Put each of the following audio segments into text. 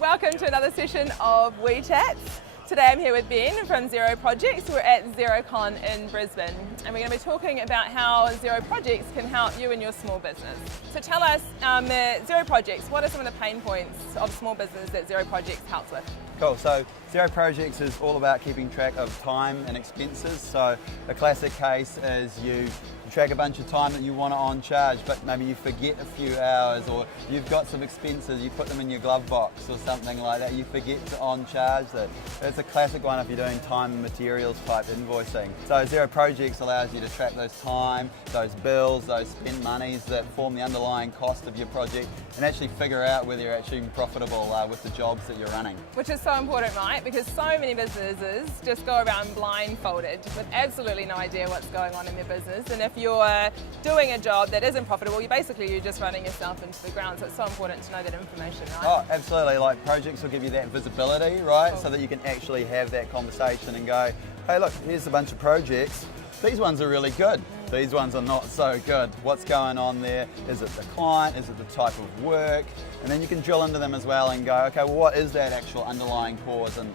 Welcome to another session of WeChats. Today I'm here with Ben from Xero Projects. We're at XeroCon in Brisbane and we're going to be talking about how Xero Projects can help you in your small business. So tell us, Xero Projects, what are some of the pain points of small business that Xero Projects helps with? Cool, so Xero Projects is all about keeping track of time and expenses. So a classic case is you track a bunch of time that you want to on charge, but maybe you forget a few hours, or you've got some expenses, you put them in your glove box or something like that, you forget to on charge that. It's a classic one if you're doing time and materials type invoicing. So Xero Projects allows you to track those time, those bills, those spent monies that form the underlying cost of your project, and actually figure out whether you're actually profitable with the jobs that you're running. Which is so important, right? Because so many businesses just go around blindfolded with absolutely no idea what's going on in their business. And if you're doing a job that isn't profitable, you're just running yourself into the ground. So it's so important to know that information, right? Oh, absolutely. Like projects will give you that visibility, right? Cool. So that you can actually have that conversation and go, hey, look, here's a bunch of projects. These ones are really good. These ones are not so good. What's going on there? Is it the client? Is it the type of work? And then you can drill into them as well and go, okay, well, what is that actual underlying cause? And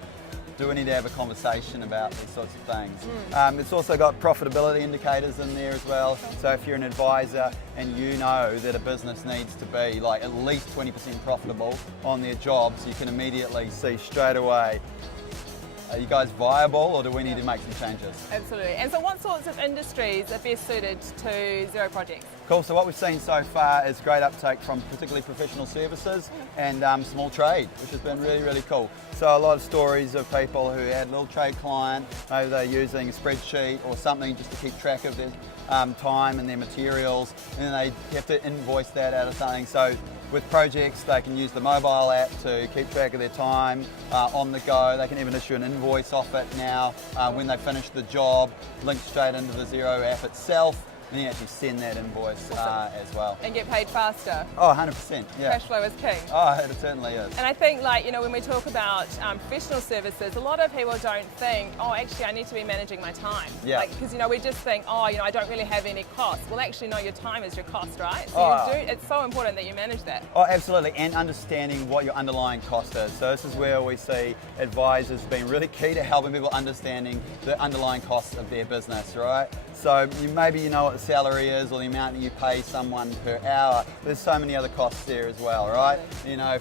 do we need to have a conversation about these sorts of things? It's also got profitability indicators in there as well. So if you're an advisor and you know that a business needs to be like at least 20% profitable on their jobs, you can immediately see straight away, are you guys viable, or do we need to make some changes? Absolutely. And so what sorts of industries are best suited to Xero Projects? Cool, so what we've seen so far is great uptake from particularly professional services and small trade, which has been really, really cool. So a lot of stories of people who had a little trade client, maybe they're using a spreadsheet or something just to keep track of their time and their materials, and then they have to invoice that out of something. So with projects, they can use the mobile app to keep track of their time on the go. They can even issue an invoice off it now when they finish the job, linked straight into the Xero app itself, and you actually send that invoice as well. And get paid faster. Oh, 100%, yeah. Cash flow is king. Oh, it certainly is. And I think, when we talk about professional services, a lot of people don't think, oh, actually, I need to be managing my time. Yeah. Because, we just think, oh, I don't really have any costs. Well, actually, no, your time is your cost, right? So it's so important that you manage that. Oh, absolutely, and understanding what your underlying cost is. So this is where we see advisors being really key to helping people understanding the underlying costs of their business, right? So maybe you know what the salary is or the amount that you pay someone per hour. There's so many other costs there as well, right?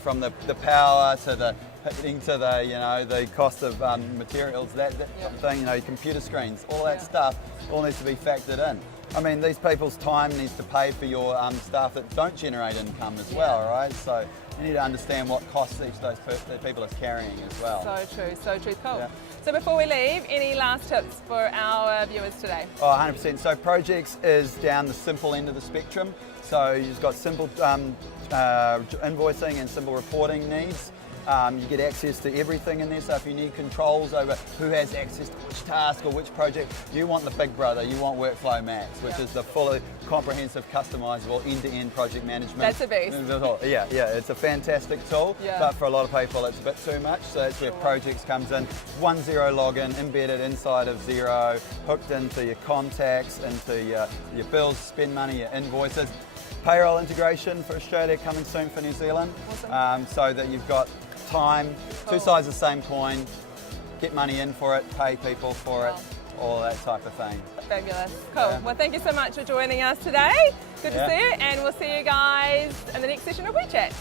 From the power to the heating to the cost of materials, that type of thing, your computer screens, all that stuff all needs to be factored in. I mean, these people's time needs to pay for your staff that don't generate income as well, right? So you need to understand what costs each of those people are carrying as well. So true, cool. Yeah. So before we leave, any last tips for our viewers today? Oh, 100%. So projects is down the simple end of the spectrum. So you've got simple invoicing and simple reporting needs. You get access to everything in there, so if you need controls over who has access to which task or which project, you want the big brother, you want Workflow Max, which is the fully comprehensive, customizable, end-to-end project management. That's a beast. Yeah, it's a fantastic tool, but for a lot of people it's a bit too much, so that's where Projects comes in. One Xero login embedded inside of Xero, hooked into your contacts, into your bills, spend money, your invoices. Payroll integration for Australia coming soon for New Zealand, so that you've got time, two sides of the same coin, get money in for it, pay people for it, all that type of thing. Fabulous. Cool. Well, thank you so much for joining us today. Good to see you, and we'll see you guys in the next session of WeChats.